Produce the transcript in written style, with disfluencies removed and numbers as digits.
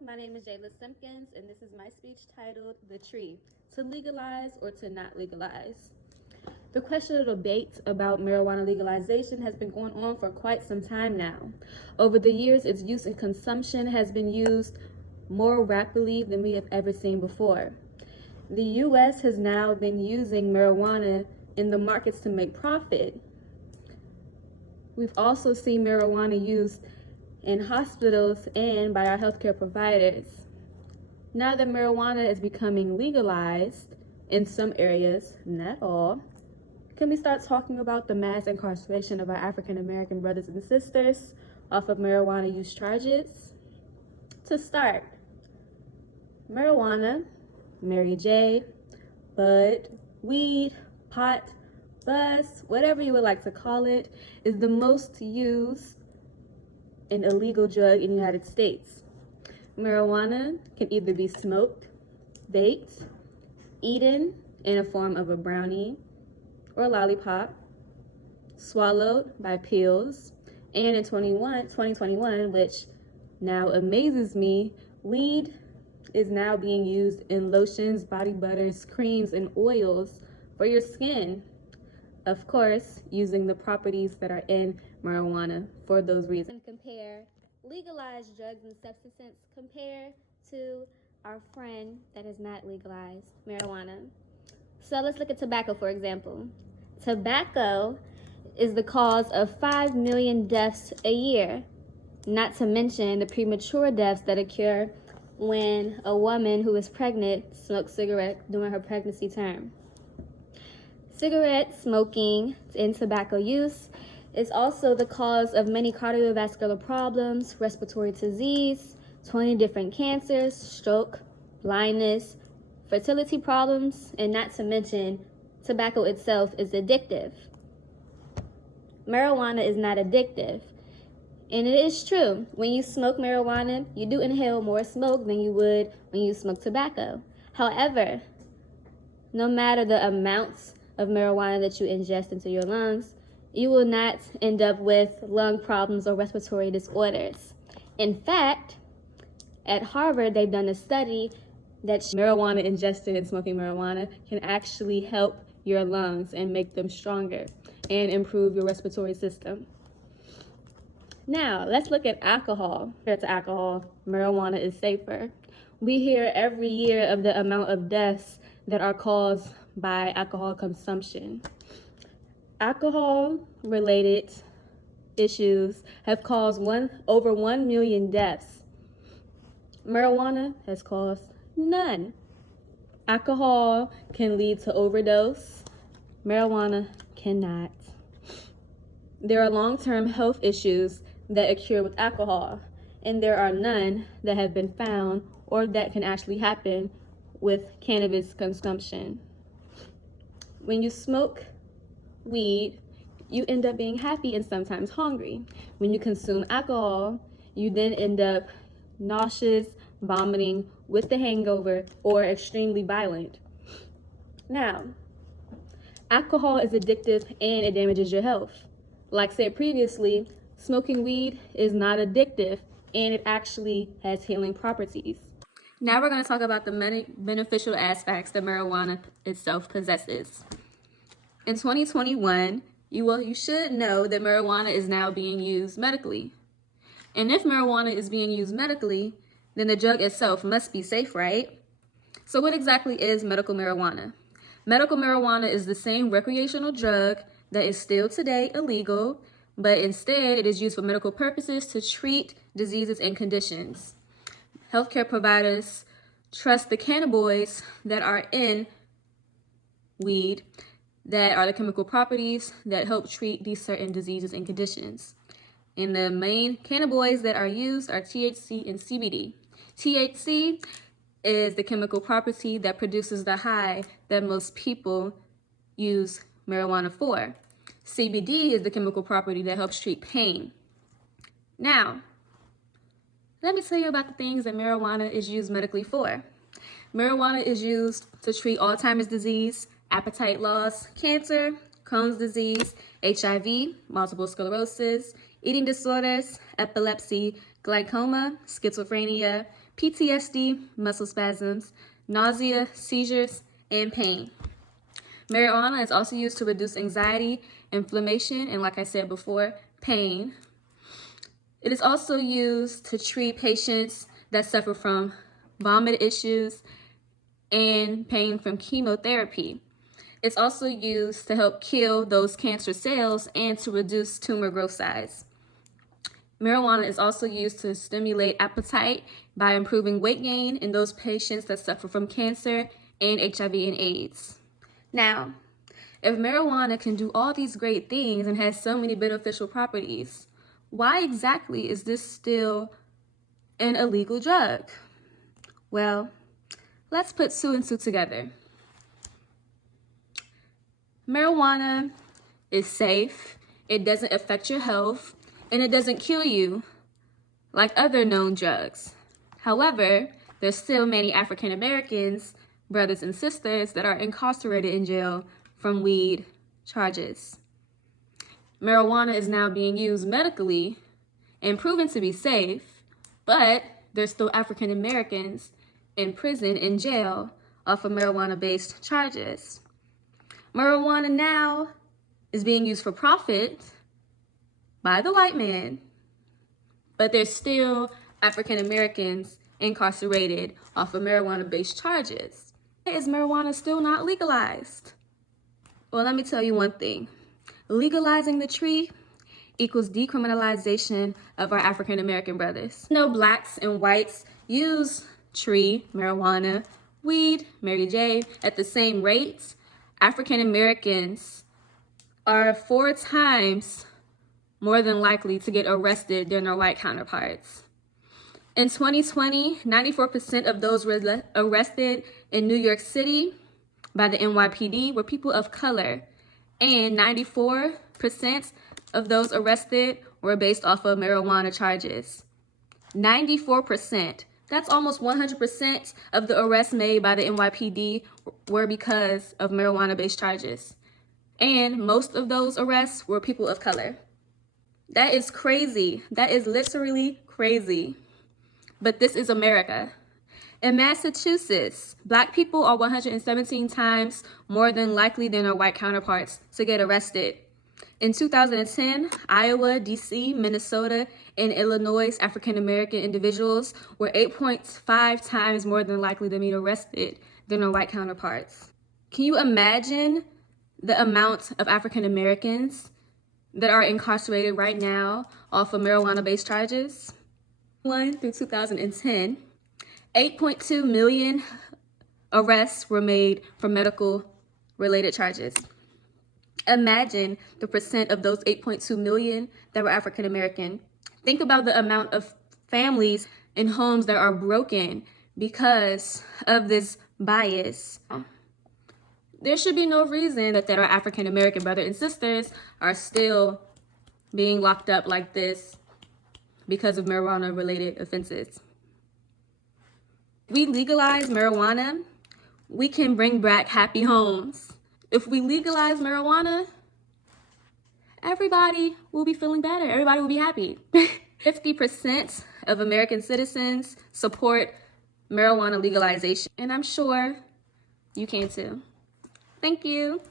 my name is Jayla Simpkins, and this is my speech titled The Tree, to legalize or to not legalize. The question of debate about marijuana legalization has been going on for quite some time now. Over the years, its use and consumption has been used more rapidly than we have ever seen before. The U.S. has now been using marijuana in the markets to make profit. We've also seen marijuana used in hospitals and by our healthcare providers. Now that marijuana is becoming legalized in some areas, not all, can we start talking about the mass incarceration of our African American brothers and sisters off of marijuana use charges? To start, marijuana, Mary J, bud, weed, pot, buzz, whatever you would like to call it, is the most used an illegal drug in the United States. Marijuana can either be smoked, baked, eaten in a form of a brownie or lollipop, swallowed by pills, and in 2021, which now amazes me, weed is now being used in lotions, body butters, creams, and oils for your skin. Of course, using the properties that are in marijuana for those reasons. Compare legalized drugs and substances compared to our friend that is not legalized, marijuana. So let's look at tobacco, for example. Tobacco is the cause of 5 million deaths a year, not to mention the premature deaths that occur when a woman who is pregnant smokes cigarettes during her pregnancy term. Cigarette smoking and tobacco use is also the cause of many cardiovascular problems, respiratory disease, 20 different cancers, stroke, blindness, fertility problems, and not to mention, tobacco itself is addictive. Marijuana is not addictive. And it is true, when you smoke marijuana, you do inhale more smoke than you would when you smoke tobacco. However, no matter the amounts of marijuana that you ingest into your lungs, you will not end up with lung problems or respiratory disorders. In fact, at Harvard, they've done a study that marijuana ingested and smoking marijuana can actually help your lungs and make them stronger and improve your respiratory system. Now, let's look at alcohol. Compared to alcohol, marijuana is safer. We hear every year of the amount of deaths that are caused by alcohol consumption. Alcohol-related issues have caused over 1 million deaths. Marijuana has caused none. Alcohol can lead to overdose. Marijuana cannot. There are long-term health issues that occur with alcohol, and there are none that have been found or that can actually happen with cannabis consumption. When you smoke weed, you end up being happy and sometimes hungry. When you consume alcohol, you then end up nauseous, vomiting, with the hangover, or extremely violent. Now, alcohol is addictive and it damages your health. Like said previously, smoking weed is not addictive and it actually has healing properties. Now we're going to talk about the many beneficial aspects that marijuana itself possesses. In 2021, you should know that marijuana is now being used medically. And if marijuana is being used medically, then the drug itself must be safe, right? So what exactly is medical marijuana? Medical marijuana is the same recreational drug that is still today illegal, but instead it is used for medical purposes to treat diseases and conditions. Healthcare providers trust the cannabinoids that are in weed, that are the chemical properties that help treat these certain diseases and conditions. And the main cannabinoids that are used are THC and CBD. THC is the chemical property that produces the high that most people use marijuana for. CBD is the chemical property that helps treat pain. Now, let me tell you about the things that marijuana is used medically for. Marijuana is used to treat Alzheimer's disease, appetite loss, cancer, Crohn's disease, HIV, multiple sclerosis, eating disorders, epilepsy, glaucoma, schizophrenia, PTSD, muscle spasms, nausea, seizures, and pain. Marijuana is also used to reduce anxiety, inflammation, and like I said before, pain. It is also used to treat patients that suffer from vomit issues and pain from chemotherapy. It's also used to help kill those cancer cells and to reduce tumor growth size. Marijuana is also used to stimulate appetite by improving weight gain in those patients that suffer from cancer and HIV and AIDS. Now, if marijuana can do all these great things and has so many beneficial properties, why exactly is this still an illegal drug? Well, let's put two and two together. Marijuana is safe, it doesn't affect your health, and it doesn't kill you like other known drugs. However, there's still many African Americans, brothers and sisters, that are incarcerated in jail from weed charges. Marijuana is now being used medically and proven to be safe, but there's still African Americans in prison, in jail, off of marijuana-based charges. Marijuana now is being used for profit by the white man, but there's still African Americans incarcerated off of marijuana-based charges. Why is marijuana still not legalized? Well, let me tell you one thing. Legalizing the tree equals decriminalization of our African American brothers. No, blacks and whites use tree, marijuana, weed, Mary J at the same rates. African Americans are 4 times more than likely to get arrested than their white counterparts. In 2020, 94% of those arrested in New York City by the NYPD were people of color, and 94% of those arrested were based off of marijuana charges. 94%. That's almost 100% of the arrests made by the NYPD were because of marijuana-based charges. And most of those arrests were people of color. That is crazy. That is literally crazy. But this is America. In Massachusetts, black people are 117 times more than likely than their white counterparts to get arrested. In 2010, Iowa, DC, Minnesota, and Illinois' African American individuals were 8.5 times more than likely to be arrested than their white counterparts. Can you imagine the amount of African Americans that are incarcerated right now off of marijuana-based charges? Through 2010, 8.2 million arrests were made for medical-related charges. Imagine the percent of those 8.2 million that were African American. Think about the amount of families and homes that are broken because of this bias. There should be no reason that our African American brothers and sisters are still being locked up like this because of marijuana-related offenses. If we legalize marijuana, we can bring back happy homes. If we legalize marijuana, everybody will be feeling better. Everybody will be happy. 50% of American citizens support marijuana legalization, and I'm sure you can too. Thank you.